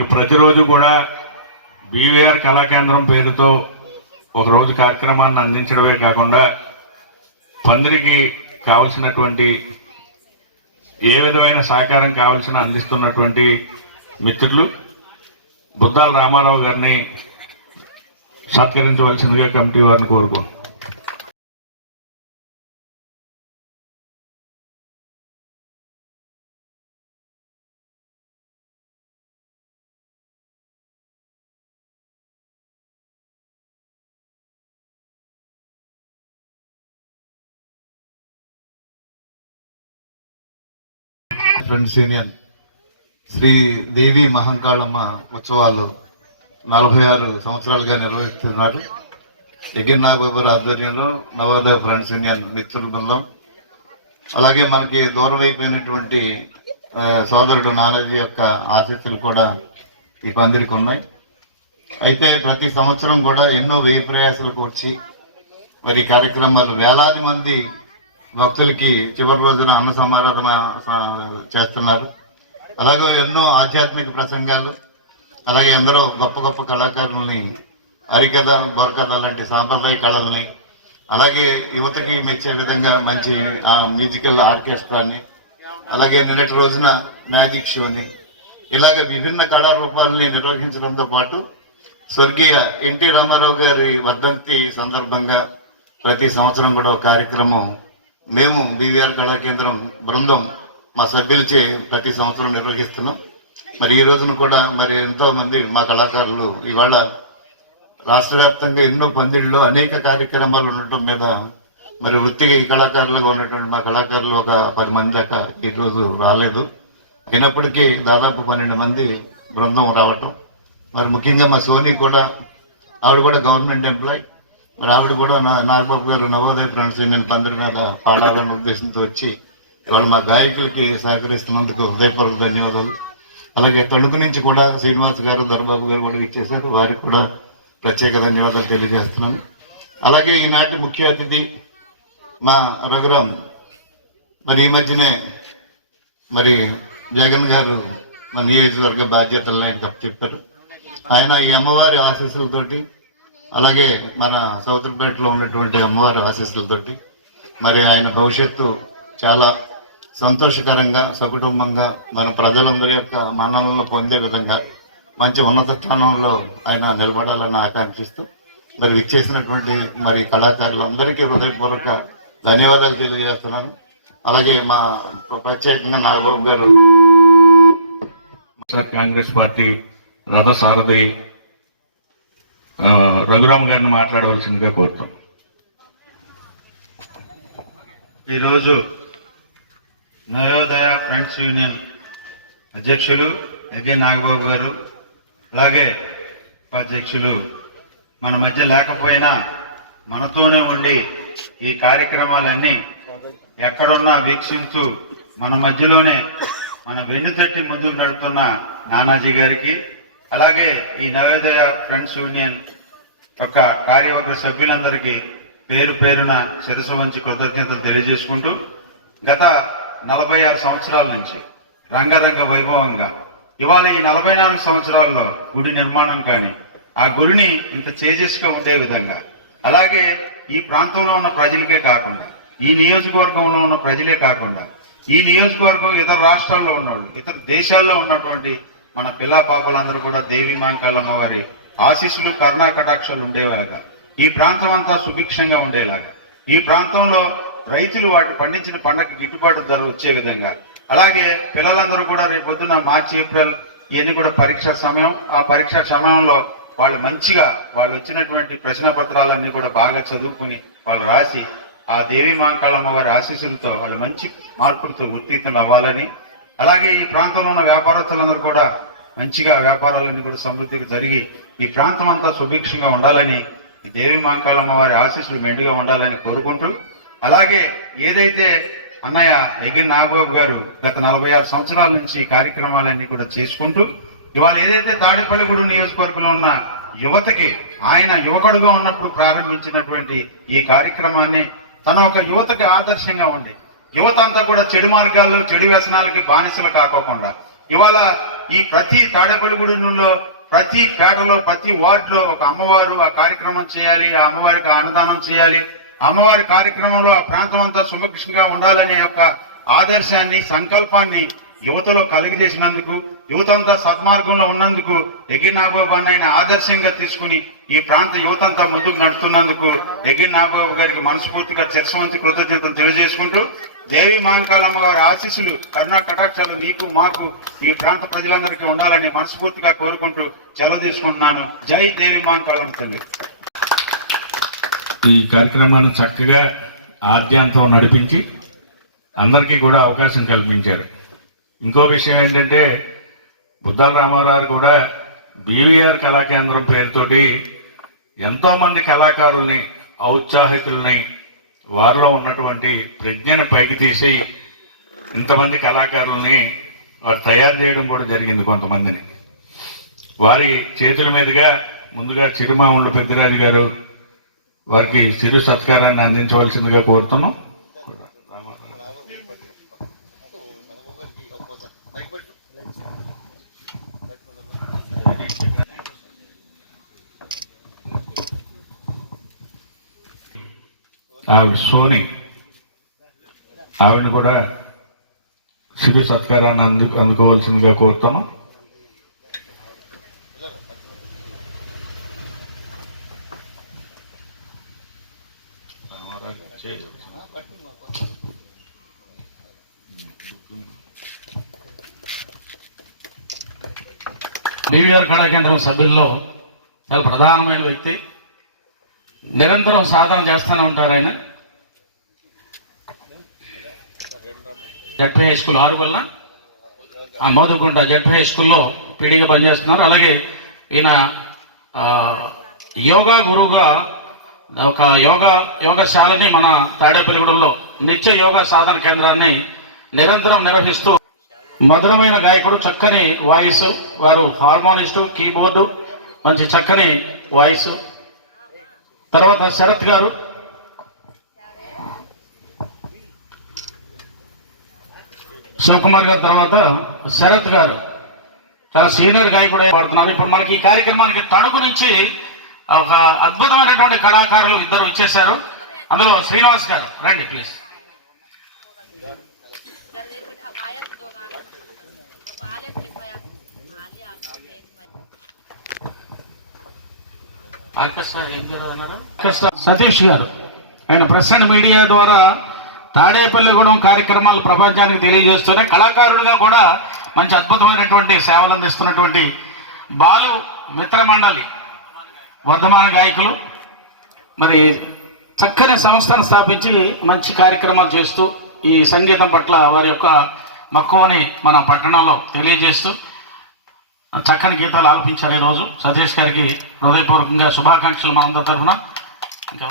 మనకి ప్రతిరోజు కూడా బీవీఆర్ కళాకేంద్రం పేరుతో ఒకరోజు కార్యక్రమాన్ని అందించడమే కాకుండా పందిరికి కావలసినటువంటి ఏ విధమైన సహకారం కావాల్సిన అందిస్తున్నటువంటి మిత్రులు బుద్దాల రామారావు గారిని సత్కరించవలసిందిగా కమిటీ వారిని కోరుకుంటున్నాను. ఫ్రెండ్స్ యూనియన్ శ్రీ దేవి మహంకాళమ్మ ఉత్సవాలు 46 సంవత్సరాలుగా నిర్వహిస్తున్నారు. ఎగిర్ నాగబాబు ఆధ్వర్యంలో నవోదయ ఫ్రెండ్స్ యూనియన్ మిత్రుల బృందం, అలాగే మనకి దూరం అయిపోయినటువంటి సోదరుడు నానాజీ యొక్క ఆశీస్సులు కూడా ఈ పందిరికి ఉన్నాయి. అయితే ప్రతి సంవత్సరం కూడా ఎన్నో వ్యయ ప్రయాసాలకు వచ్చి మరి కార్యక్రమాలు వేలాది మంది భక్తులకి చివరి రోజున అన్న సమారాధన చేస్తున్నారు. అలాగే ఎన్నో ఆధ్యాత్మిక ప్రసంగాలు, అలాగే ఎందరో గొప్ప గొప్ప కళాకారులని, హరికథ బుర్రకథ లాంటి సాంప్రదాయ కళల్ని, అలాగే యువతకి మెచ్చే విధంగా మంచి మ్యూజికల్ ఆర్కెస్ట్రాని, అలాగే నిన్నటి రోజున మ్యాజిక్ షోని, ఇలాగ విభిన్న కళారూపాలని నిర్వహించడంతో పాటు స్వర్గీయ ఎన్టీ రామారావు గారి వర్ధంతి సందర్భంగా ప్రతి సంవత్సరం కూడా ఒక కార్యక్రమం మేము బీవీఆర్ కళాకేంద్రం బృందం మా సభ్యులచే ప్రతి సంవత్సరం నిర్వహిస్తున్నాం. మరి ఈ రోజున కూడా మరి ఎంతో మంది మా కళాకారులు ఇవాళ రాష్ట్ర వ్యాప్తంగా ఎన్నో పందిళ్ళలో అనేక కార్యక్రమాలు ఉండటం మీద మరి వృత్తి కళాకారులుగా ఉన్నటువంటి మా కళాకారులు ఒక 10 మంది దాకా ఈరోజు రాలేదు. అయినప్పటికీ దాదాపు 12 మంది బృందం రావటం, మరి ముఖ్యంగా మా సోనీ కూడా, ఆవిడ కూడా గవర్నమెంట్ ఎంప్లాయ్, మరి ఆవిడ కూడా నాగబాబు గారు నవోదయ ఫ్రెండ్స్ యూనియన్ పందిరి మీద పాడాలనే ఉద్దేశంతో వచ్చి ఇవాళ మా గాయకులకి సహకరిస్తున్నందుకు హృదయపూర్వక ధన్యవాదాలు. అలాగే తణుకు నుంచి కూడా శ్రీనివాస్ గారు, దొరబాబు గారు కూడా ఇచ్చేశారు, వారికి కూడా ప్రత్యేక ధన్యవాదాలు తెలియజేస్తున్నాను. అలాగే ఈనాటి ముఖ్య అతిథి మా రఘురామ్, మరి ఈ మధ్యనే మరి జగన్ గారు మన నియోజకవర్గ బాధ్యతలను ఆయన చెప్పారు. ఆయన ఈ అమ్మవారి ఆశీస్సులతోటి, అలాగే మన సౌతర్పేటలో ఉన్నటువంటి అమ్మవారి ఆశీస్సులతోటి మరి ఆయన భవిష్యత్తు చాలా సంతోషకరంగా సకుటుంబంగా మన ప్రజలందరి యొక్క మన్ననలను పొందే విధంగా మంచి ఉన్నత స్థానంలో ఆయన నిలబడాలని ఆకాంక్షిస్తూ మరి విచ్చేసినటువంటి మరి కళాకారులందరికీ హృదయపూర్వక ధన్యవాదాలు తెలియజేస్తున్నాను. అలాగే మా ప్రత్యేకంగా నాగబాబు గారు కాంగ్రెస్ పార్టీ రథసారథి రఘురామ్ గారిని మాట్లాడవలసిందిగా కోరుతాం. ఈరోజు నవోదయ ఫ్రెండ్స్ యూనియన్ అధ్యక్షులు ఎగిర్ నాగబాబు గారు, అలాగే ఉపాధ్యక్షులు మన మధ్య లేకపోయినా మనతోనే ఉండి ఈ కార్యక్రమాలన్నీ ఎక్కడున్నా వీక్షించు మన మధ్యలోనే మన వెన్నుతట్టి ముందుకు నడుపుతున్న నానాజీ గారికి, అలాగే ఈ నవోదయ ఫ్రెండ్స్ యూనియన్ యొక్క కార్యవర్గ సభ్యులందరికీ పేరు పేరున శిరసు వంచి కృతజ్ఞతలు తెలియజేసుకుంటూ, గత 46 సంవత్సరాల నుంచి రంగరంగ వైభవంగా ఇవాళ ఈ 44 సంవత్సరాల్లో గుడి నిర్మాణం కానీ, ఆ గుడిని ఇంత తేజస్గా ఉండే విధంగా, అలాగే ఈ ప్రాంతంలో ఉన్న ప్రజలకే కాకుండా, ఈ నియోజకవర్గంలో ఉన్న ప్రజలే కాకుండా, ఈ నియోజకవర్గం ఇతర రాష్ట్రాల్లో ఉన్నవాళ్ళు, ఇతర దేశాల్లో ఉన్నటువంటి మన పిల్లా పాపలందరూ కూడా దేవి మహంకాళమ్మ వారి ఆశీస్సులు కరుణా కటాక్షాలు ఉండేలాగా, ఈ ప్రాంతం అంతా సుభిక్షంగా ఉండేలాగా, ఈ ప్రాంతంలో రైతులు వాటి పండించిన పంటకు గిట్టుబాటు ధరలు వచ్చే విధంగా, అలాగే పిల్లలందరూ కూడా రేపొద్దున మార్చి ఏప్రిల్ ఇవన్నీ కూడా పరీక్షా సమయం, ఆ పరీక్షా సమయంలో వాళ్ళు మంచిగా వాళ్ళు వచ్చినటువంటి ప్రశ్న పత్రాలన్నీ కూడా బాగా చదువుకుని వాళ్ళు రాసి ఆ దేవి మహంకాళమ్మ వారి ఆశీస్సులతో వాళ్ళు మంచి మార్కులతో ఉత్తీర్ణులు అవ్వాలని, అలాగే ఈ ప్రాంతంలో ఉన్న వ్యాపారస్తులందరూ కూడా మంచిగా వ్యాపారాలన్నీ కూడా సమృద్ధిగా జరిగి ఈ ప్రాంతం అంతా సుభిక్షంగా ఉండాలని, ఈ దేవి మహంకాళమ్మ వారి ఆశీస్సులు మెండుగా ఉండాలని కోరుకుంటూ, అలాగే ఏదైతే అన్నయ్య ఎగిర్ నాగబాబు గారు గత 46 సంవత్సరాల నుంచి ఈ కార్యక్రమాలన్నీ కూడా చేసుకుంటూ ఇవాళ ఏదైతే తాడేపల్లిగూడెం నియోజకవర్గంలో ఉన్న యువతకి ఆయన యువకుడుగా ఉన్నప్పుడు ప్రారంభించినటువంటి ఈ కార్యక్రమాన్ని తన ఒక యువతకి ఆదర్శంగా ఉండి యువత అంతా కూడా చెడు మార్గాల్లో చెడు వ్యసనాలకి బానిసలు కాకోకుండా ఇవాళ ఈ ప్రతి తాడేపల్లిగూడెంలో ప్రతి పేటలో ప్రతి వార్డులో ఒక అమ్మవారు ఆ కార్యక్రమం చేయాలి, ఆ అమ్మవారికి అన్నదానం చేయాలి, అమ్మవారి కార్యక్రమంలో ఆ ప్రాంతం అంతా సుభిక్షంగా ఉండాలనే యొక్క ఆదర్శాన్ని సంకల్పాన్ని యువతలో కలిగజేసినందుకు, యువతంతా సద్మార్గంలో ఉన్నందుకు ఎగ్గి నాగబాబు అన్నయ్యని ఆదర్శంగా తీసుకుని ఈ ప్రాంత యువతంతా ముందుకు నడుతున్నందుకు ఎగ్గి నాగబాబు గారికి మనస్ఫూర్తిగా చిరస్వంతి కృతజ్ఞతలు తెలియజేసుకుంటూ దేవి మహంకాళమ్మ గారి ఆశీస్సులు కరుణా కటాక్షాలు మీకు మాకు ఈ ప్రాంత ప్రజలందరికీ ఉండాలని మనస్ఫూర్తిగా కోరుకుంటూ సెలవు తీసుకుంటున్నాను. జై దేవి మహంకాళమ్మ తల్లి. ఈ కార్యక్రమాన్ని చక్కగా ఆద్యాంతం నడిపించి అందరికీ కూడా అవకాశం కల్పించారు. ఇంకో విషయం ఏంటంటే బుద్దాల రామారావు కూడా బీవీఆర్ కళాకేంద్రం పేరుతోటి ఎంతో మంది కళాకారుల్ని, ఔత్సాహికుల్ని, వారిలో ఉన్నటువంటి ప్రజ్ఞను పైకి తీసి ఇంతమంది కళాకారుల్ని వారు తయారు చేయడం కూడా జరిగింది. కొంతమందిని వారి చేతుల మీదుగా ముందుగా చిరుమాముళ్ళు పెద్దిరాజు గారు వారికి చిరు సత్కారాన్ని అందించవలసిందిగా కోరుతున్నాం. ఆవిడ సోని, ఆవిడని కూడా చిరు సత్కారాన్ని అందుకోవాల్సిందిగా కోరుతున్నాం. బీవీఆర్ కళాకేంద్రం సభ్యుల్లో చాలా ప్రధానమైన వ్యక్తి, నిరంతరం సాధన చేస్తూనే ఉంటారు. ఆయన జడ్పీ హై స్కూల్ ఆరువల్ల ఆ మోదుగుంట జడ్పీ హై స్కూల్లో పీడీగా పనిచేస్తున్నారు. అలాగే ఈయన యోగా గురువుగా ఒక యోగశాలని మన తాడేపల్లిగూడెంలో నిత్య యోగా సాధన కేంద్రాన్ని నిరంతరం నిర్వహిస్తూ మధురమైన గాయకుడు, చక్కని వాయిస్, వారు హార్మోనిస్టు, కీబోర్డు, మంచి చక్కని వాయిస్. తర్వాత శరత్ గారు, శివకుమార్ గారు, తర్వాత శరత్ గారు చాలా సీనియర్ గాయకుడు పాడుతున్నారు. ఇప్పుడు మనకి ఈ కార్యక్రమానికి తణుకు నుంచి ఒక అద్భుతమైనటువంటి కళాకారులు ఇద్దరు ఇచ్చేశారు. అందులో శ్రీనివాస్ గారు, రండి ప్లీజ్. సతీష్ గారు, ఆయన ప్రెస్ అండ్ మీడియా ద్వారా తాడేపల్లిగూడెం కార్యక్రమాలు ప్రపంచానికి తెలియజేస్తూనే కళాకారుడిగా కూడా మంచి అద్భుతమైనటువంటి సేవలు అందిస్తున్నటువంటి బాలు మిత్రమండలి వర్ధమాన గాయకులు మరి చక్కని సంస్థను స్థాపించి మంచి కార్యక్రమాలు చేస్తూ ఈ సంగీతం పట్ల వారి యొక్క మక్కువని మన పట్టణంలో తెలియజేస్తూ చక్కని గీతాలు ఆలపించారు. ఈరోజు సతీష్ గారికి హృదయపూర్వకంగా శుభాకాంక్షలు మనందరి తరఫున. ఇంకా